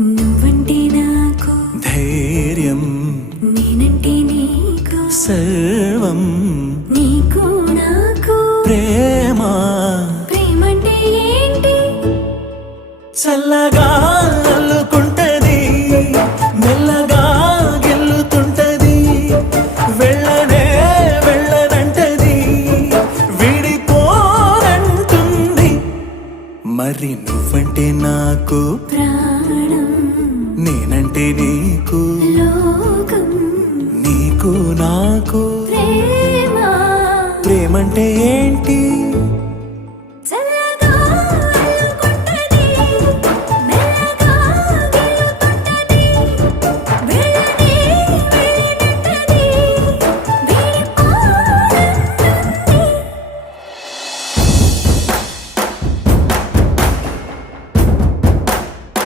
నువ్వంటే నాకు ధైర్యం, నేనంటే నీకు సర్వం, నీకు నాకు ప్రేమ. ప్రేమంటే ఏంటి? చల్లగా అల్లుకుంటది, మెల్లగా గెల్లుతుంటది, వెళ్ళనే వెళ్ళనంటది, విడిపోనంటుంది. మరి నువ్వంటే నాకు ప్రాణం, నేనంటే నీకు లోకం, నీకు నాకు ప్రేమ. ప్రేమంటే